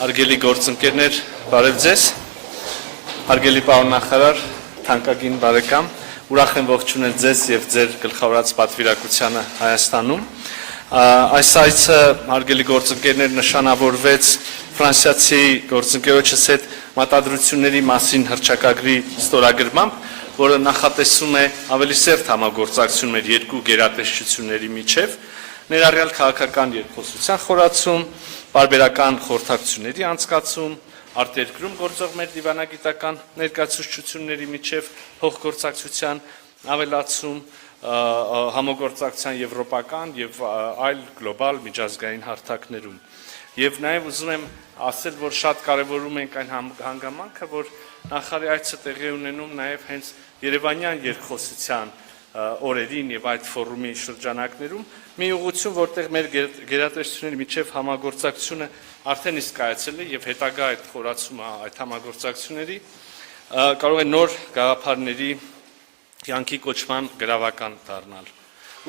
Հարգելի գործընկերներ, բարև ձեզ, հարգելի պարոն նախարար, թանկագին բարեկամ, ուրախ եմ ողջունել ձեզ և ձեր գլխավորած պատվիրակությանը Հայաստանում։ Այս այցը, հարգելի գործընկերներ, նշանավորվեց ֆրանսիացի գործընկերոջս հետ մտադրությունների մասին հռչակագրի ստորագրմամբ, որը նախատեսում է ավելի սերտ համագործակցություն մեր երկու գերատեսչությունների միջև, ներառյալ քաղաքական երկխոսության խորացում, պարբերական խորհրդակցությունների անցկացում, արտերկրում գործող մեր դիվանագիտական ներկայացուցչությունների միջև փոխգործակցության ավելացում, համագործակցության եվրոպական և այլ գլոբալ միջազգային հարթակներում։ Եվ նաև ուզում եմ ասել, որ շատ կարևորում ենք այն հանգամանքը, որ նախարարի այցը տեղի ունենում նաև հենց երևանյան երկխոսության օրերին և այդ ֆորումի շրջանակներում մի ուղղություն, որտեղ մեր գերատեսչությունների միջև համագործակցությունը արդեն իսկ կայացել է և հետագա այդ խորացումը այդ համագործակցությունների կարող է նոր գաղափարների կյանքի կոչման գրավական դառնալ։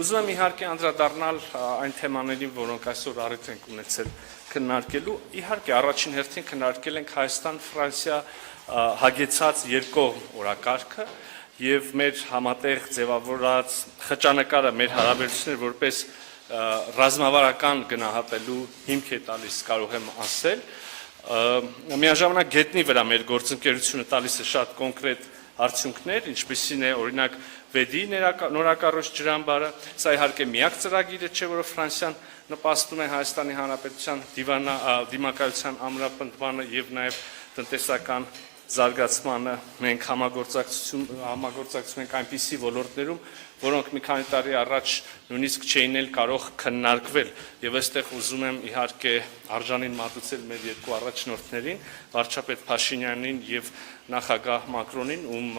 Ուզում եմ իհարկե անդրադառնալ այն թեմաներին, որոնք այսօր առիթ ենք ունեցել քննարկելու, իհարկե առաջին հերթին քննարկել ենք Հայաստան-Ֆրանսիա հագեցած երկկողմ օրակարգը և մեր համատեղ ձևավորած խճանկարը մեր հարաբերությունները որպես ռազմավարական գնահատելու հիմք է տալիս, կարող եմ ասել, միաժամանակ գետնի վրա մեր գործընկերությունը տալիս է շատ կոնկրետ արդյունքներ, ինչպիսին է օրինակ վեդի նորակառույց ջրամբարը, սա իհարկե միակ ծրագիրը չէ, որով Ֆրանսիան նպաստում է Հայաստանի Հանրապետության դիմակայության ամրապնդմանը և նաև տնտեսական զարգացմանը, մենք համագործակցում ենք այնպիսի ոլորտներում, որոնք մի քանի տարի առաջ նույնիսկ չէին էլ կարող քննարկվել, և այստեղ ուզում եմ իհարկե արժանին մատուցել մեր երկու առաջնորդներին, վարչապետ Փաշինյանին և նախագահ Մակրոնին, ում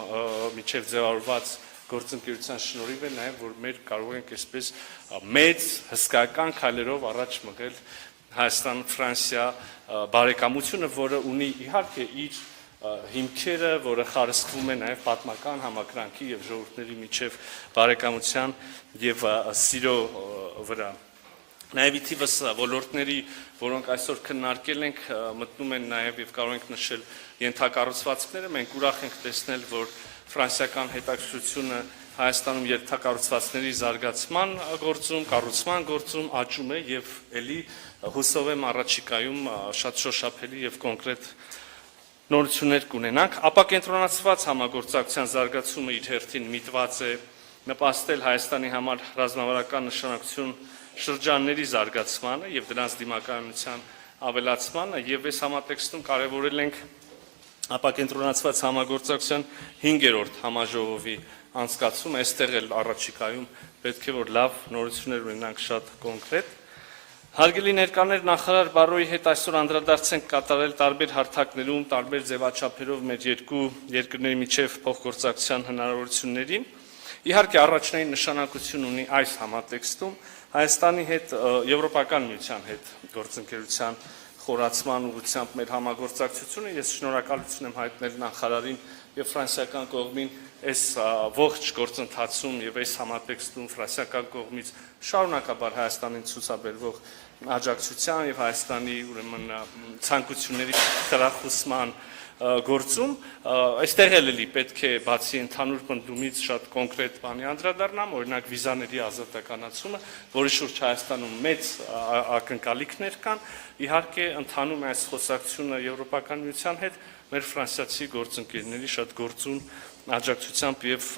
միջև ձևավորված գործընկերության շնորհիվ է նաև, որ մեր կարող ենք այսպես մեծ հսկայական քայլերով առաջ մղել Հայաստան-Ֆրանսիա բարեկամությունը, որը ունի իհարկե իր հիմքերը, որը խարսխվում է նաև պատմական համակրանքի և ժողովուրդների միջև բարեկամության և սիրո վրա։ Նաև ի թիվս ոլորտների, որոնք այսօր քննարկել ենք, մտնում են նաև և կարող ենք նշել ենթակառուցվածքները, մենք ուրախ ենք տեսնել, որ ֆրանսիական հետաքրքրությունը Հայաստանում ենթակառուցվածքների զարգացման գործում, կառուցման գործում աճում է և էլի հուսով եմ առաջիկայում շատ շոշափելի և կոնկրետ նորություններ կունենանք, ապակենտրոնացված համագործակցության զարգացումը իր հերթին միտված է նպաստել Հայաստանի համար ռազմավարական նշանակություն շրջանների զարգացմանը և դրանց դիմակայունության ավելացմանը և այս համատեքստում կարևորել ենք ապակենտրոնացված համագործակցության 5-րդ համաժողովի անցկացում, այստեղ էլ առաջիկայում պետք է որ լավ նորություններ ունենանք շատ կոնկրետ։ Հարգելի ներկաներ, նախարար Բարոյի հետ այսօր անդրադարձ ենք կատարել տարբեր հարթակներում, տարբեր ձևաչափերով մեր երկու երկրների միջև փոխգործակցության հնարավորություններին։ Իհարկե առաջնային նշանակություն ունի այս համատեքստում Հայաստանի հետ Եվրոպական միության հետ գործընկերության խորացման ուղղությամբ մեր համագործակցությունը, ես շնորհակալություն եմ հայտնել նախարարին և ֆրանսիական կողմին այս ողջ գործընթացում և այս համատեքստում ֆրանսիական կողմից շարունակաբար Հայաստանին ցուցաբերվող աջակցության և Հայաստանի ուրեմն ցանկությունների խրախուսման գործում, այստեղ էլի պետք է բացի ընդհանուր պնդումից շատ կոնկրետ բանի անդրադառնամ, օրինակ վիզաների ազատականացումը, որի շուրջ Հայաստանում մեծ ակնկալիքներ կան, իհարկե ընթանում է այս խոսակցությունը Եվրոպական միության հետ մեր ֆրանսիացի գործընկերների շատ գործուն աջակցությամբ և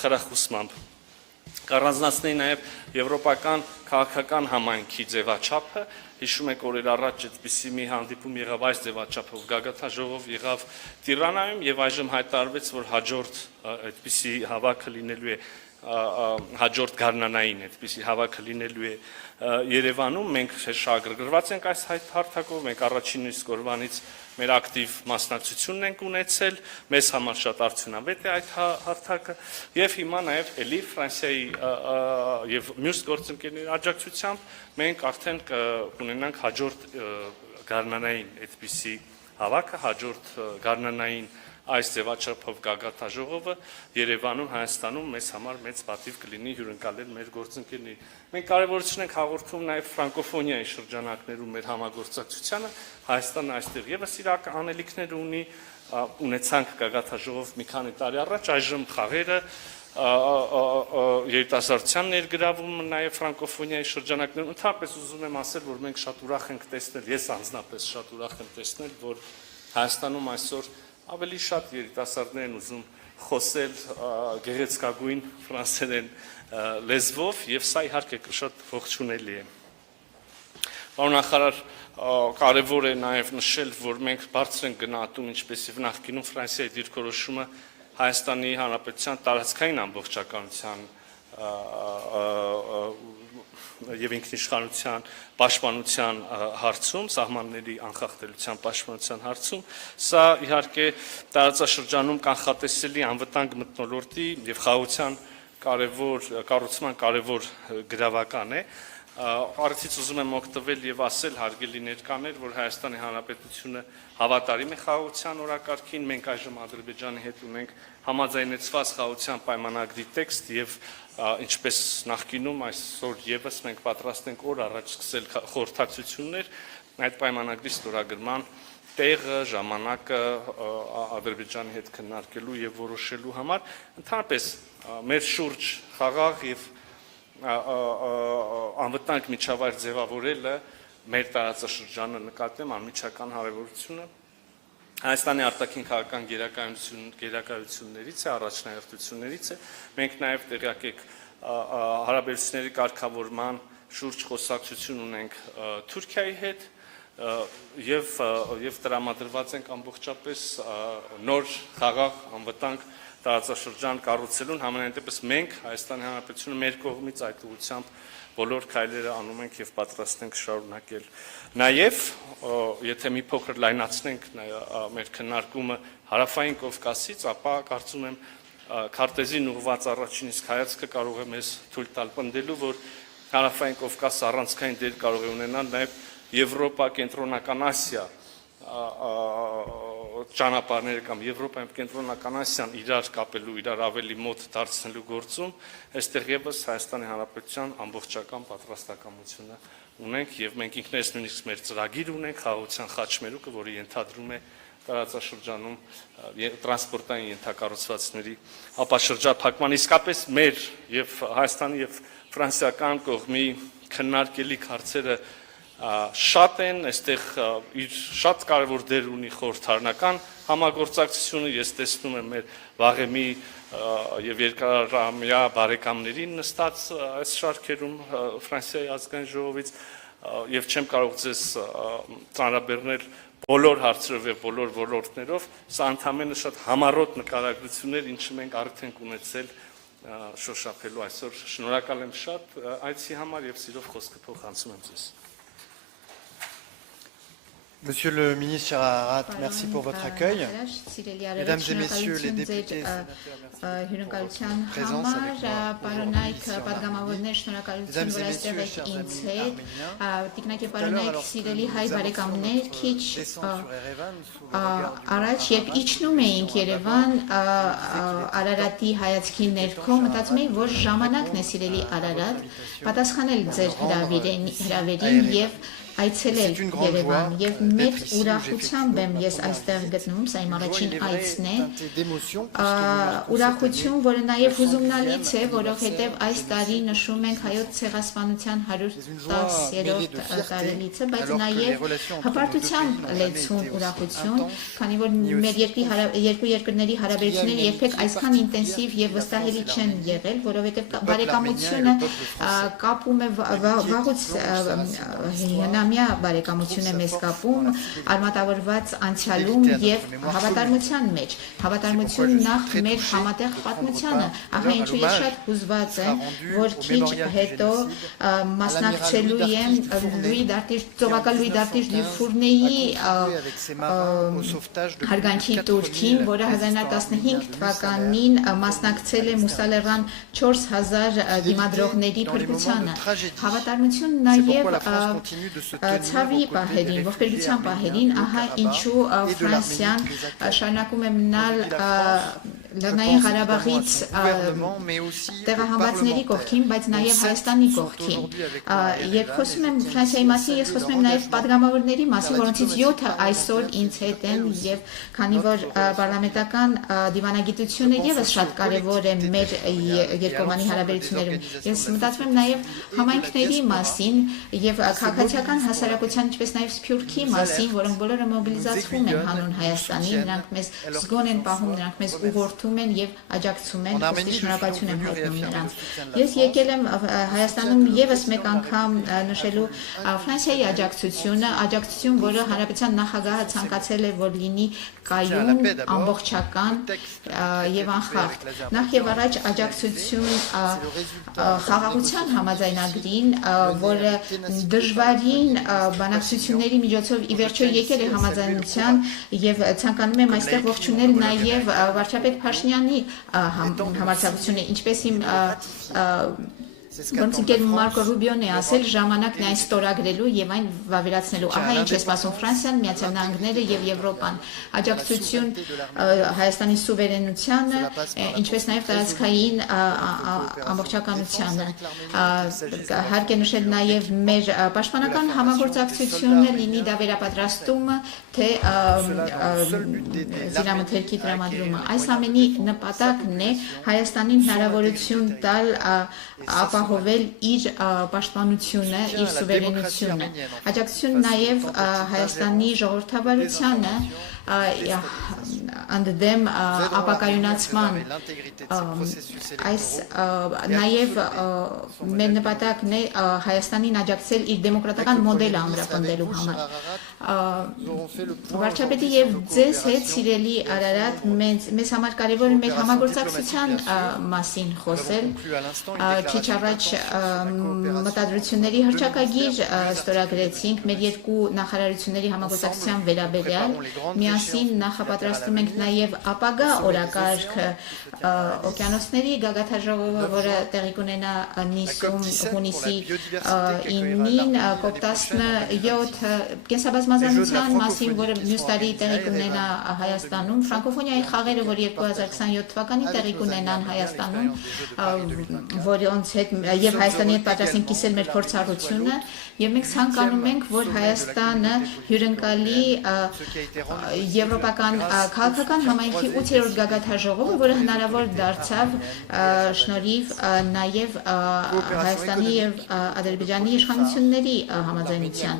խրախուսմամբ։ Կառանձնացնեի նաև եվրոպական քաղաքական համայնքի ձևաչափը, հիշում եք օրեր առաջ այդպիսի մի հանդիպում եղավ այս ձևաչափով, գագաթնաժողով եղավ Տիրանայում և այժմ հայտարարվեց, որ հաջորդ այդպիսի հավաքը լինելու է հաջորդ գարնանային այդպիսի հավաքը լինելու է Երևանում, մենք շահագրգռված ենք այս հարթակով, մենք առաջին իսկ օրվանից մեր ակտիվ մասնակցությունն ենք ունեցել, մեզ համար շատ արդյունավետ է այդ հարթակը և հիմա նաև էլի Ֆրանսիայի և մյուս գործընկերների աջակցությամբ մենք արդեն կունենանք հաջորդ գարնանային այդպիսի հավաքը, հաջորդ գարնանային այս ձևաչափով գագաթաժողովը Երևանում, Հայաստանում մեզ համար մեծ պատիվ կլինի հյուրընկալել մեր գործընկերներին։ Մենք կարևորություն ենք հաղորդում նաև ֆրանկոֆոնիայի շրջանակներում մեր համագործակցությանը, Հայաստանը այստեղ եւս իր անելիքներ ունի, ունեցանք գագաթաժողով մի քանի տարի առաջ, այժմ խաղերը երիտասարդության ներգրավումը նաև ֆրանկոֆոնիայի շրջանակներում, ընդհանրապես ուզում եմ ասել, որ մենք շատ ուրախ ենք տեսնել, ես անձնապես շատ ուրախ եմ տեսնել, որ Հայաստանում այսօր ավելի շատ երիտասարդներ են ուզում խոսել գեղեցկագույն ֆրանսերեն լեզվով, եւ սա իհարկե շատ ողջունելի է։ Պարոն նախարար, կարևոր է նաև նշել, որ մենք բարձր ենք գնահատում, ինչպես եւ նախկինում Ֆրանսիայի դիրքորոշումը Հայաստանի Հանրապետության տարածքային ամբողջականության եւ ինքնիշխանության պաշտպանության հարցում, սահմանների անխախտելիության պաշտպանության հարցում, սա իհարկե տարածաշրջանում կանխատեսելի անվտանգ մթնոլորտի եւ խաղաղության կառուցման կարևոր գրավական է։ Արդից ուզում եմ օգտվել եւ ասել հարգելի ներկաներ, որ Հայաստանի Հանրապետությունը հավատարիմ է խաղաղության օրակարգին, մենք այժմ Ադրբեջանի հետ ունենք համաձայնեցված խաղաղության պայմանագրի տեքստ եւ ինչպես նախկինում այսօր եւս մենք պատրաստ ենք օր առաջ սկսել խորհրդակցություններ այդ պայմանագրի ստորագրման տեղը, ժամանակը Ադրբեջանի հետ քննարկելու եւ որոշելու համար, ընդհանրապես մեր շուրջ խաղաղ եւ անվտանգ միջավայր ձևավորելը մեր տարածաշրջանը նկատեմ անմիջական հարաբերությունը Հայաստանի արտաքին քաղաքական գերակայություններից է, առաջնահերթություններից է, մենք նաև տեղյակ եք հարաբերությունների կարգավորման շուրջ խոսակցություն ունենք Թուրքիայի հետ եւ տրամադրված ենք ամբողջապես նոր խաղաղ անվտանգ տարածաշրջան կառուցելուն, համենայն դեպս մենք Հայաստանի Հանրապետությունը մեր կողմից այդ ուղղությամբ բոլոր քայլերը անում ենք եւ պատրաստ ենք շարունակել։ Նաեւ, եթե մի փոքր լայնացնենք մեր քննարկումը Հարավային Կովկասից, ապա կարծում եմ քարտեզին ուղղված առաջին իսկ հայացքը կարող է մեզ թույլ տալ պնդելու, որ Հարավային Կովկասը առանցքային դեր կարող է ունենալ նաեւ Եվրոպա, Կենտրոնական Ասիա ճանապարհները կամ Եվրոպայում Կենտրոնական Ասիան իրար կապելու, իրար ավելի մոտ դարձնելու գործում, այստեղ եւս Հայաստանի Հանրապետության ամբողջական պատրաստակամությունը ունենք եւ մենք ինքներս նույնիսկ մեր ծրագիր ունենք խաղաղության խաչմերուկը, որը ենթադրում է տարածաշրջանում տրանսպորտային ենթակառուցվածքների ապաշրջափակման, իսկապես մեր եւ Հայաստանի եւ ֆրանսիական կողմի քննարկելիք հարցերը շատ են, այստեղ իր շատ կարևոր դեր ունի խորհրդարանական համագործակցությունը, ես տեսնում եմ մեր վաղեմի եւ երկարամյա բարեկամներին նստած այս շարքերում Ֆրանսիայի ազգային ժողովից եւ չեմ կարող ձեզ ծանրաբեռնել բոլոր հարցերով եւ բոլոր ոլորտներով, սա ընդհանրապես շատ համառոտ նկարագրություններ, ինչը մենք արդեն ենք ունեցել շոշափելու այսօր։ Շնորհակալ եմ շատ այցի համար եւ սիրով խոսքը փոխանցում եմ ձեզ։ Monsieur le ministre Ararat, merci pour votre accueil. Mesdames et messieurs les députés et sénateurs, présence avec moi. Mesdames et messieurs, chers amis arméniens, descendre sur Erevan sous le Առաջ երբ իջնում էինք Երևան Արարատի հայացքի ներքո մտածում էի, որ ժամանակն է սիրելի Արարատ պատասխանել ձեր հրավերին եւ այցելել Երևան եւ մեծ ուրախությամբ եմ ես այստեղ գտնում, սա իմ առաջին այցն է, ուրախություն, որը նաեւ հուզումնալից է, որովհետեւ այս տարի նշում ենք հայոց ցեղասպանության 110-րդ տարելիցը, բայց նաեւ հպարտությամբ լեցուն ուրախություն, քանի որ մեր երկու երկրների հարաբերությունները երբեք այսքան ինտենսիվ եւ վստահելի չեն եղել, որովհետեւ բարեկամությունը կապում է վաղուց հնամյա բարեկամություն է մեզ կապում, արմատավորված անցյալում եւ հավատարմության մեջ։ Հավատարմություն նախ մեր համատեղ պատմությանը, ահա ինչու ես շատ հուզված եմ, որ քիչ հետո մասնակցելու եմ ծովական Լուի Դարտիժ Դյուֆուրնեի հարգանքի տուրքին, որը 1915 թվականին մասնակցել է Մուսալերան 4000 դիմադրողների փրկությանը։ Հավատարմություն նաեւ ցավի պահերին, ողբերգության պահերին, ահա ինչու Ֆրանսիան շարունակում է մնալ Լեռնային Ղարաբաղից տեղահանվածների կողքին, բայց նաև Հայաստանի կողքին։ Երբ խոսում եմ Ֆրանսիայի մասին, ես խոսում եմ նաև падգամավորների մասին, որոնցից 7-ը այսօր ինձ հետ են, եւ քանի որ պարլամենտական դիվանագիտությունը եւս շատ կարեւոր է մեր երկկողմանի հարաբերություններում, ես մտածում եմ նաև համայնքների մասին եւ քաղաքացիական հասարակության, ինչպես նաև Սփյուռքի մասին, որոնք բոլորը մոբիլիզացվում են հանուն Հայաստանի, նրանք մեզ զգոն են պահում, նրանք մեզ ուղղորդում են եւ աջակցում են, ոստի շնորհակալություն եմ հայտնում նրանց։ Ես եկել եմ Հայաստանում եւս մեկ անգամ նշելու Ֆրանսիայի աջակցություն, որը Հանրապետության նախագահը ցանկացել է, որ լինի կայուն, ամբողջական եւ անխախտ։ Նախ եւ առաջ աջակցություն խաղաղության համաձայնագրին, որը դժվարին բանակցությունների միջոցով ի վերջո եկել է համաձայնության եւ ցանկանում եմ այստեղ ողջունել նաեւ վարչապետ Փաշինյանի համարձակությունը, ինչպես իմ Ոնց ինքն Մարկո Ռուբիոն է ասել, ժամանակն է այն ստորագրելու եւ այն վավերացնելու։ Ահա ինչ է սպասում Ֆրանսիան, Միացյալ Նահանգները եւ Եվրոպան։ Աջակցություն Հայաստանի սուվերենությանը, ինչպես նաեւ տարածքային ամբողջականությանը։ Հարկ է նշել նաեւ մեր պաշտպանական համագործակցությունը, լինի դա վերապատրաստումը, թե զինամթերքի տրամադրումը։ Այս ամենի նպատակն է Հայաստանին հնարավորություն տալ ապահովել իր պաշտպանությունը, իր սուվերենությունը։ Աջակցություն նաև Հայաստանի ժողովրդավարությանը ընդդեմ ապակայունացման այս նաև մեր նպատակն է Հայաստանին աջակցել իր դեմոկրատական մոդելը ամրապնդելու համար։ Վարչապետի եւ ձեզ հետ սիրելի Արարատ, մեզ համար կարևոր է մեր համագործակցության մասին խոսել։ Քիչ առաջ մտադրությունների հռչակագիր ստորագրեցինք մեր երկու նախարարությունների համագործակցության վերաբերյալ։ Միասին նախապատրաստում ենք նաև ապագա օրակարգը օկիանոսների գագաթաժողովը, որը տեղի կունենա նիսում հունիսի 9-ին, COP17 կենսաբազմազանության մասին, որը մյուս տարի տեղի կունենա Հայաստանում, ֆրանկոֆոնիայի խաղերը, որ 2027 թվականին տեղի կունենան Հայաստանում, որոնց հետ եւ Հայաստանի հետ պատրաստ ենք կիսել մեր փորձառությունը, եւ մենք ցանկանում ենք, որ Հայաստանը հյուրընկալի եվրոպական քաղաքական համայնքի 8-րդ գագաթաժողովը, որը հնարավոր դարձավ շնորհիվ նաև Հայաստանի եւ Ադրբեջանի իշխանությունների համաձայնության։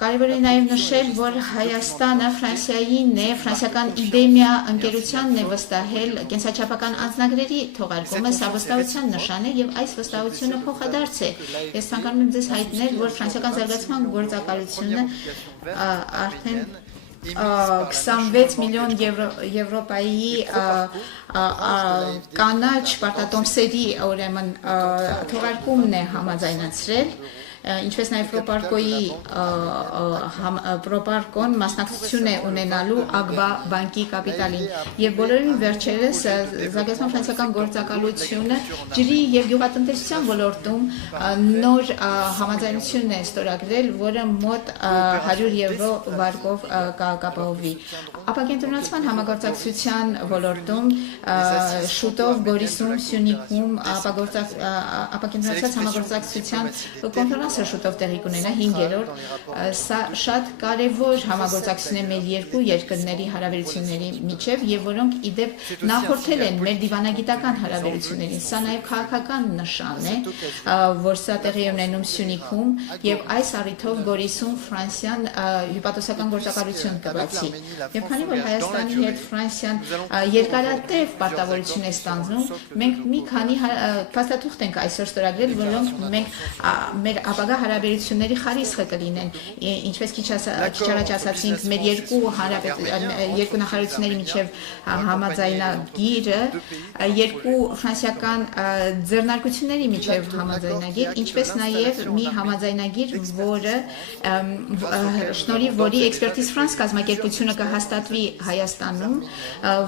Կարևոր է նաև նշել, որ Հայաստանը Ֆրանսիային է, ֆրանսիական Իդեմիա ընկերությանն է վստահել կենսաչափական անձնագրերի թողարկումը, սա վստահության նշան է եւ այս վստահությունը փոխադարձ է։ Ես ցանկանում եմ ձեզ հայտնել, որ ֆրանսիական զարգացման գործակալությունը արդեն 26 միլիոն եվրոպայի կանաչ պարտատոմսերի ուրեմն թողարկումն է համաձայնացրել, ինչպես նաև Պրոպարկոն մասնակցություն է ունենալու ԱԳԲԱ բանկի կապիտալին եւ բոլորին վերջերս զարգացման ֆրանսիական գործակալությունը ջրի եւ գյուղատնտեսության ոլորտում նոր համաձայնություն է ստորագրել, որը մոտ 100 եվրո վարկով կապահովի։ Ապակենտրոնացման համագործակցության ոլորտում շուտով Գորիսում, Սյունիքում ապակենտրոնացած համագործակցության կոնֆերանսը շուտով տեղի կունենա 5-րդ, սա շատ կարևոր համագործակցություն է մեր երկու երկրների հարաբերությունների միջև եւ որոնք իդեպ նախորդել են մեր դիվանագիտական հարաբերություններին։ Սա նաեւ քաղաքական նշան է, որ սա տեղի է ունենում Սյունիքում եւ այս առիթով Գորիսում Ֆրանսիան հյուպատոսական գործակալություն կբացի։ Եվ քանի որ Հայաստանի հետ Ֆրանսիան երկարատև պարտավորություն է ստանձնում, մենք մի քանի փաստաթուղթ ենք այսօր ստորագրել, որոնք մենք մեր ապագա հարաբերությունների խարիսխը կլինեն, ինչպես քիչ առաջ ասացինք, մեր երկու նախարարությունների միջև համաձայնագիրը, երկու ֆրանսիական ձեռնարկությունների միջև համաձայնագիր, ինչպես նաև մի համաձայնագիր, որը շնորհիվ որի Expertise France կազմակերպությունը կհաստատվի Հայաստանում,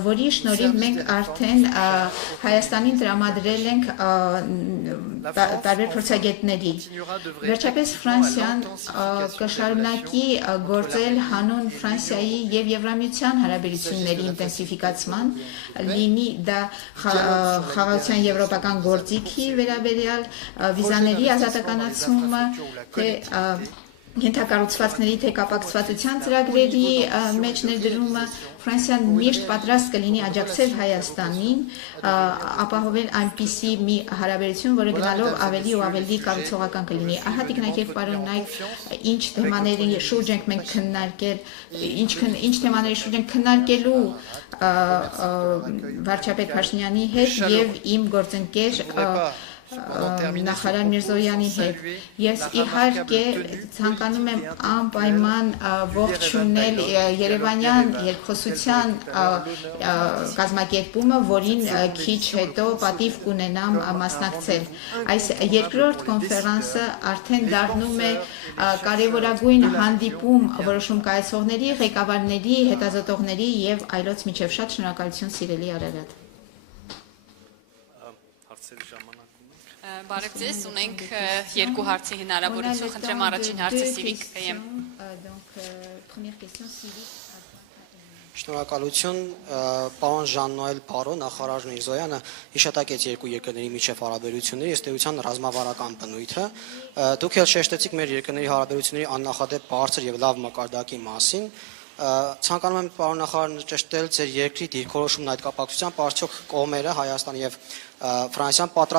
որի շնորհիվ մենք արդեն Հայաստանին տրամադրել ենք տարբեր փորձագետների Վերջապես Ֆրանսիան կշարունակի գործել հանուն Ֆրանսիայի եւ Եվրամիության հարաբերությունների ինտենսիֆիկացման, լինի դա խաղաղության եվրոպական գործիքի վերաբերյալ վիզաների ազատականացումը, թե ենթակառուցվածքների թե կապակցվածության ծրագրերի մեջ ներդրումը, Ֆրանսիան միշտ պատրաստ կլինի աջակցել Հայաստանին, ապահովել այնպիսի մի հարաբերություն, որը գնալով ավելի ու ավելի կառուցողական կլինի։ Ահա տիկնայք եւ պարոնայք, ինչ թեմաների շուրջ ենք մենք քննարկել, ինչ թեմաների շուրջ ենք քննարկելու վարչապետ Փաշինյանի հետ եւ իմ գործընկեր նախարար Միրզոյանի հետ։ Ես իհարկե ցանկանում եմ անպայման ողջունել Երևանյան երկխոսության կազմակերպումը, որին քիչ հետո պատիվ կունենամ մասնակցել։ Այս երկրորդ կոնֆերանսը արդեն դառնում է կարևորագույն հանդիպում որոշում կայացողների, ղեկավարների, հետազոտողների եւ այլոց միջև։ Շատ շնորհակալություն սիրելի Արարատ։ Հարցերի ժամանակ Բարև ձեզ, ունենք երկու հարցի հնարավորություն, խնդրեմ առաջին հարցը Սիրիկ ՊՄ։ Շնորհակալություն, պարոն Ժան-Նոել Պարո, նախարար Միրզոյանը հիշատակեց երկու երկրների միջև հարաբերությունների ըստ էության ռազմավարական բնույթը։ Դուք էլ շեշտեցիք մեր երկրների հարաբերությունների աննախադեպ բարձր եւ լավ մակարդակի մասին։ Ցանկանում եմ պարոն նախարար ճշտել ձեր երկրի դիրքորոշումն այդ կապակցությամբ, արդյոք կողմերը Հայաստան եւ Ֆրանսիան պատրաստ